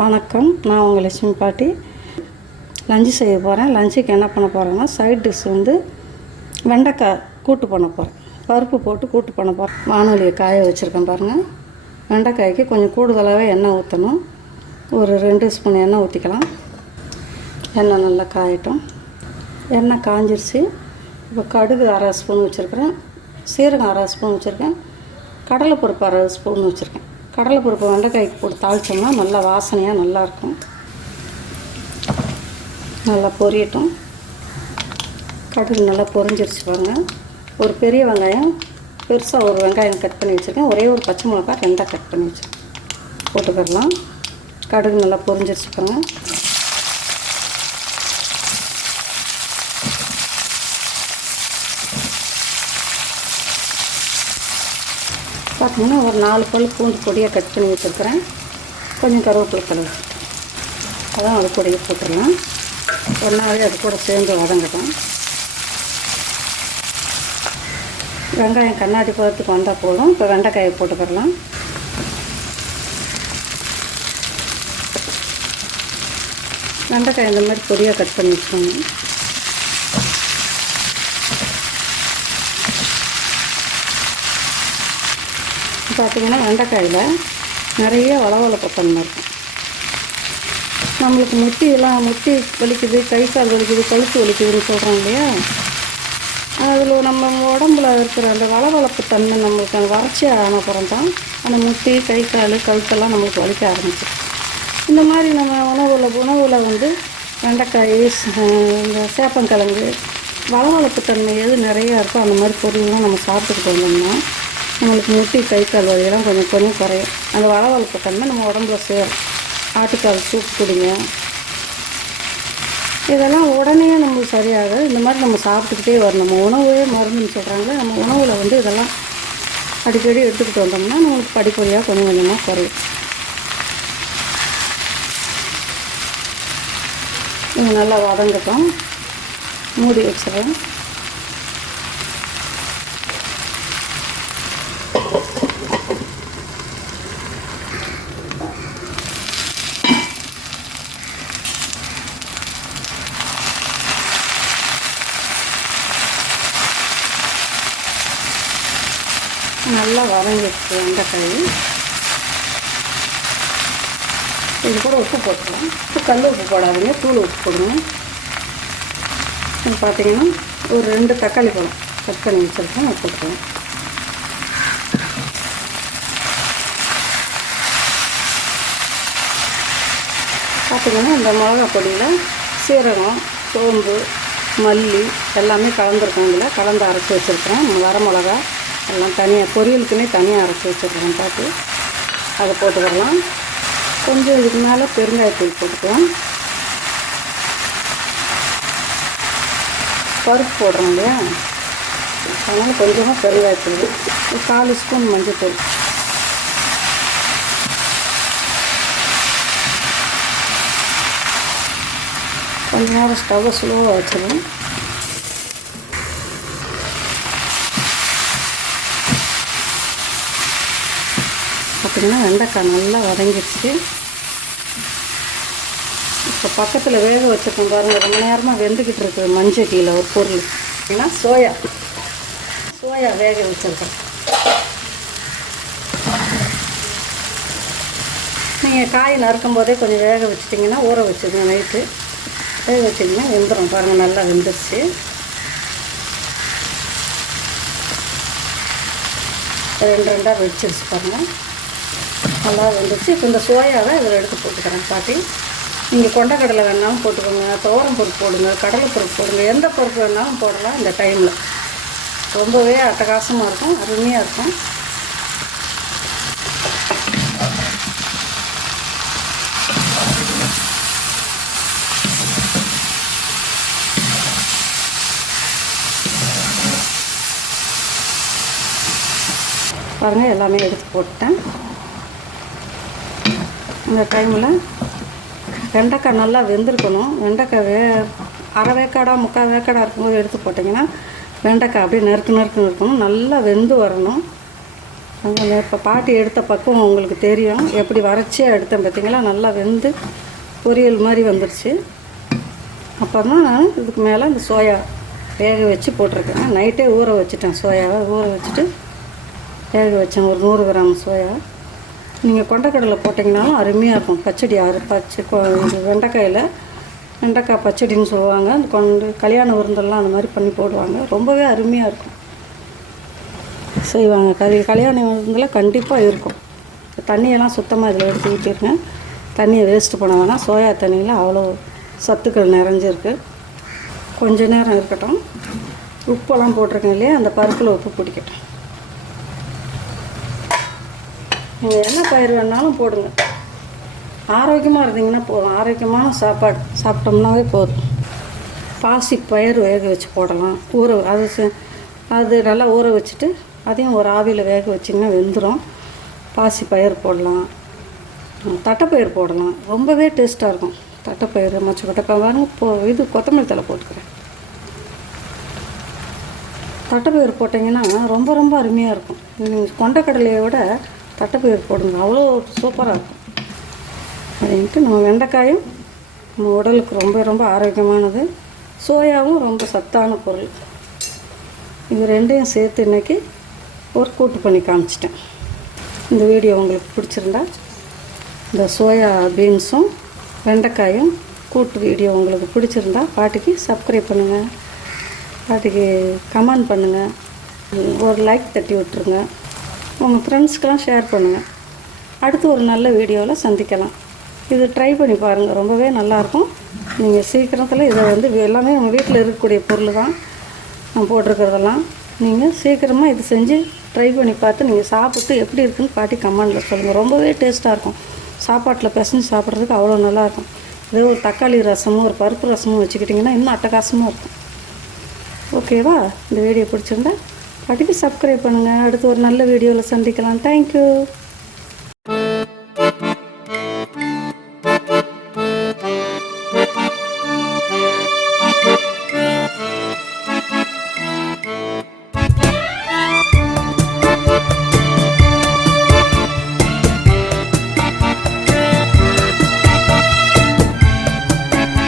வணக்கம். நான் உங்கள் லட்சுமி பாட்டி. லஞ்சு செய்ய போகிறேன் லஞ்சுக்கு என்ன பண்ண போகிறேன்னா சைட் டிஷ் வந்து வெண்டைக்காய் கூட்டு பண்ண போகிறேன் பருப்பு போட்டு கூட்டு பண்ண போகிறேன் வானொலியை காய வச்சுருக்கேன் பாருங்கள் வெண்டைக்காய்க்கு கொஞ்சம் கூடுதலாகவே எண்ணெய் ஊற்றணும் ஒரு ரெண்டு ஸ்பூன் எண்ணெய் ஊற்றிக்கலாம் எண்ணெய் நல்லா காயட்டும். எண்ணெய் காஞ்சிருச்சு. இப்போ கடுகு அரை ஸ்பூன் வச்சுருக்கிறேன். சீரகம் அரை ஸ்பூன் வச்சுருக்கேன். கடலைப்பருப்பு அரை ஸ்பூன் வச்சுருக்கேன். கடலைப்பருப்பு வெண்டைக்காய்க்கு போட்டு தாளித்தோம்னா நல்லா வாசனையாக நல்லாயிருக்கும். நல்லா பொரியட்டும். கடுகு நல்லா பொரிஞ்சிருச்சு பாருங்க. ஒரு பெரிய வெங்காயம் பெருசாக ஒரு வெங்காயம் கட் பண்ணி வச்சுருக்கேன். ஒரே ஒரு பச்சை மிளகா ரெண்டாக கட் பண்ணி வச்சுருக்கேன். போட்டுக்கிடலாம் கடுகு நல்லா பொரிஞ்சிருச்சு பாருங்க. பார்த்தீங்கன்னா ஒரு நாலு பல் பூண்டு பொடியாக கட் பண்ணி வச்சுருக்கிறேன். கொஞ்சம் கருவேப்பிலை தலை அதான் அது கூடயே போட்டுடலாம். ஒன்றாவே அது கூட சேர்ந்து வதங்கட்டும். வெங்காயம் கண்ணாடி பதத்துக்கு வந்தால் போதும். இப்போ வெண்டைக்காயை போட்டுக்கிடலாம் வெண்டைக்காய் இந்த மாதிரி பொடியாக கட் பண்ணி வச்சுக்கோங்க. பார்த்தீங்கன்னா வெண்டைக்காயில் நிறைய வளவளப்பு தன்மை இருக்கும் நம்மளுக்கு முட்டியெல்லாம் முட்டி வலிக்குது கை கால் வலிக்குது கழுத்து வலிக்குதுன்னு சொல்கிறோம் இல்லையா? அதில் நம்ம உடம்புல இருக்கிற அந்த வளவளப்பு தன்மை நம்மளுக்கு அந்த வறட்சி ஆன அப்புறம் தான் அந்த முட்டி கை கால் கழுத்தெல்லாம் நம்மளுக்கு வலிக்க ஆரம்பிச்சு இந்த மாதிரி நம்ம உணவில் உணவில் வந்து வெண்டைக்காய் இந்த சேப்பங்கிழங்கு வளவளப்பு தன்மை எது நிறையா இருக்கோ அந்த மாதிரி பொருள்லாம் நம்ம சாப்பிட்டுக்கிட்டு வந்தோம்னா நம்மளுக்கு முட்டி கை கால் வலியெல்லாம் கொஞ்சம் கொஞ்சம் குறையும். அந்த வளவளப்பு தன்மை நம்ம உடம்புல சேரும் ஆட்டுக்கால் சூப் குடிங்க. இதெல்லாம் உடனே நம்மளுக்கு சரியாக இந்த மாதிரி நம்ம சாப்பிட்டுக்கிட்டே வரணும். நம்ம உணவே மருந்துன்னு சொல்கிறாங்க நம்ம உணவில் வந்து இதெல்லாம் அடிக்கடி எடுத்துக்கிட்டு வந்தோம்னா நம்மளுக்கு படிப்படியாக கொஞ்சம் கொஞ்சமாக குறையும். இது நல்லா வதங்கட்டும். மூடி வச்சிடுறேன். நல்லா வதங்கிடுச்சு வெண்டைக்காய். இது கூட உப்பு போட்டுக்கலாம். உப்பு கல் உப்பு போடாதீங்க தூள் உப்பு போடுங்க பார்த்தீங்கன்னா ஒரு ரெண்டு தக்காளி பழம் கட் பண்ணி வச்சுருக்கோம் அது போட்டுக்கலாம். பார்த்தீங்கன்னா இந்த மிளகா பொடியில் சீரகம் சோம்பு மல்லி எல்லாமே கலந்துருக்கோங்கள கலந்து அரைச்சி வச்சுருக்கேன். வர மிளகா எல்லாம் தனியாக பொரியலுக்குன்னே தனியாக அரைச்சி வச்சுருக்கோம் பார்த்து அதை போட்டுக்கலாம். கொஞ்சம் இதுக்கு மேலே பெருங்காயத்தூள் போட்டுக்கலாம். பருப்பு போடுறோம் இல்லையா? அதனால் கொஞ்சமாக பெருங்காயத்தூள் ஒரு கால் ஸ்பூன் மஞ்சத்தூள் கொஞ்ச நேரம் ஸ்டவ்வை ஸ்லோவாக வச்சிடணும். பார்த்திங்கன்னா வெண்டைக்காய் நல்லா வதங்கிடுச்சு. இப்போ பக்கத்தில் வேக வச்சுருக்கோம் பாருங்கள் ரொம்ப நேரமாக வெந்துக்கிட்டு இருக்குது மஞ்சள் கீழே ஒரு பொருள். ஏன்னா சோயா. சோயா வேக வச்சுருக்கேன் நீங்கள் காய் நறுக்கும் போதே கொஞ்சம் வேக வச்சிட்டிங்கன்னா ஊற வச்சுருங்க நைட்டு. வேக வச்சிங்கன்னா வெந்துடும் பாருங்கள் நல்லா வெந்துருச்சு. ரெண்டு ரெண்டாக வெடிச்சிருச்சு பாருங்கள் நல்லா வந்துச்சு இப்போ இந்த சோயாவை இதில் எடுத்து போட்டுக்கிறேன் பாட்டி. நீங்கள் கொண்டக்கடலை வேணாலும் போட்டுக்கோங்க. துவரம் பருப்பு போடுங்க கடலை பருப்பு போடுங்க. எந்த பருப்பு வேணாலும் போடலாம் இந்த டைமில். ரொம்பவே அட்டகாசமாக இருக்கும் அருமையாக இருக்கும். பாருங்கள் எல்லாமே எடுத்து போட்டேன் இந்த டைமில் வெண்டைக்காய் நல்லா வெந்திருக்கணும். வெண்டைக்காய் வே அரை வேக்காடாக முக்கால் வேக்காடாக இருக்கும்போது எடுத்து போட்டிங்கன்னா வெண்டைக்காய் அப்படியே நறுக்கு நறுக்குன்னு இருக்கணும். நல்லா வெந்து வரணும். அவங்க இப்போ பாட்டி எடுத்த பக்கம் உங்களுக்கு தெரியும். எப்படி வறட்சியாக எடுத்தேன் பார்த்தீங்களா நல்லா வெந்து பொரியல் மாதிரி வந்துருச்சு. அப்புறமா தான் நான் இதுக்கு மேலே இந்த சோயா வேக வச்சு போட்டிருக்கேன். நைட்டே ஊற வச்சுட்டேன் சோயாவை. ஊற வச்சுட்டு வேக வச்சேன். ஒரு நூறு கிராம் சோயா நீங்கள் கொண்டக்கடலை போட்டிங்கனாலும் அருமையாக இருக்கும். பச்சடி அரு பச்சை வெண்டைக்காயில் வெண்டைக்காய் பச்சடின்னு சொல்லுவாங்க. அந்த கொண்டு கல்யாண விருந்தெல்லாம் அந்த மாதிரி பண்ணி போடுவாங்க. ரொம்பவே அருமையாக இருக்கும். செய்வாங்க. கறி கல்யாண விருந்தில் கண்டிப்பாக இருக்கும். தண்ணியெல்லாம் சுத்தமாக இதில் எடுத்து ஊற்றிருங்க தண்ணியை வேஸ்ட்டு பண்ண வேணாம். சோயா தண்ணியில் அவ்வளோ சத்துக்கள் நிறைஞ்சிருக்கு. கொஞ்ச நேரம் இருக்கட்டும். உப்பெல்லாம் போட்டிருக்கேன் இல்லையா? அந்த பருப்பில் உப்பு பிடிக்கட்டும். நீங்கள் என்ன பயிர் வேணாலும் போடுங்க. ஆரோக்கியமாக இருந்தீங்கன்னா போதும் ஆரோக்கியமான சாப்பாடு சாப்பிட்டோம்னாவே போதும். பாசி பயிர் வேக வச்சு போடலாம். ஊற அது செ- அது நல்லா ஊற வச்சுட்டு அதையும் ஒரு ஆவியில் வேக வச்சிங்கன்னா வெந்துடும் பாசி பயிர் போடலாம். தட்டைப்பயிர் போடலாம். ரொம்பவே டேஸ்ட்டாக இருக்கும். தட்டைப்பயிறு மச்சக்கொட்டை பாருங்க இப்போ இது கொத்தமல்லி தலை போட்டுக்கிறேன். தட்டைப்பயிர் போட்டிங்கன்னா ரொம்ப ரொம்ப அருமையாக இருக்கும். நீங்கள் கொண்டக்கடலையை விட தட்டைப்பயிர் போடுங்க. அவ்வளோ சூப்பராக இருக்கும். அப்படின்ட்டு நம்ம வெண்டைக்காயும் நம்ம உடலுக்கு ரொம்ப ரொம்ப ஆரோக்கியமானது. சோயாவும் ரொம்ப சத்தான பொருள். இது ரெண்டையும் சேர்த்து இன்னைக்கு ஒரு கூட்டு பண்ணி காமிச்சிட்டேன். இந்த வீடியோ உங்களுக்கு பிடிச்சிருந்தா இந்த சோயா பீன்ஸும் வெண்டைக்காயும் கூட்டு வீடியோ உங்களுக்கு பிடிச்சிருந்தா பாட்டிக்கு சப்ஸ்கிரைப் பண்ணுங்கள் பாட்டிக்கு கமெண்ட் பண்ணுங்கள் ஒரு லைக் தட்டி விட்டுருங்க. உங்கள் ஃப்ரெண்ட்ஸ்க்கெலாம் ஷேர் பண்ணுங்கள் அடுத்து ஒரு நல்ல வீடியோவில் சந்திக்கலாம். இது ட்ரை பண்ணி பாருங்கள் ரொம்பவே நல்லாயிருக்கும். நீங்கள் சீக்கிரத்தில் இதை வந்து எல்லாமே நம்ம வீட்டில் இருக்கக்கூடிய பொருள் தான் நான் போட்டிருக்கிறதெல்லாம். நீங்கள் சீக்கிரமாக இது செஞ்சு ட்ரை பண்ணி பார்த்து நீங்கள் சாப்பிட்டு எப்படி இருக்குன்னு பாட்டி கமெண்டில் சொல்லுங்கள் ரொம்பவே டேஸ்ட்டாக இருக்கும். சாப்பாட்டில் பிசைஞ்சு சாப்பிட்றதுக்கு அவ்வளோ நல்லாயிருக்கும். இதே ஒரு தக்காளி ரசமும் ஒரு பருப்பு ரசமும் வச்சுக்கிட்டிங்கன்னா இன்னும் அட்டகாசமாக இருக்கும். ஓகேவா இந்த வீடியோ பிடிச்சிருந்தா பாட்டிக்கு சப்ஸ்கிரைப் பண்ணுங்கள் அடுத்து ஒரு நல்ல வீடியோவில் சந்திக்கலாம். தேங்க்யூ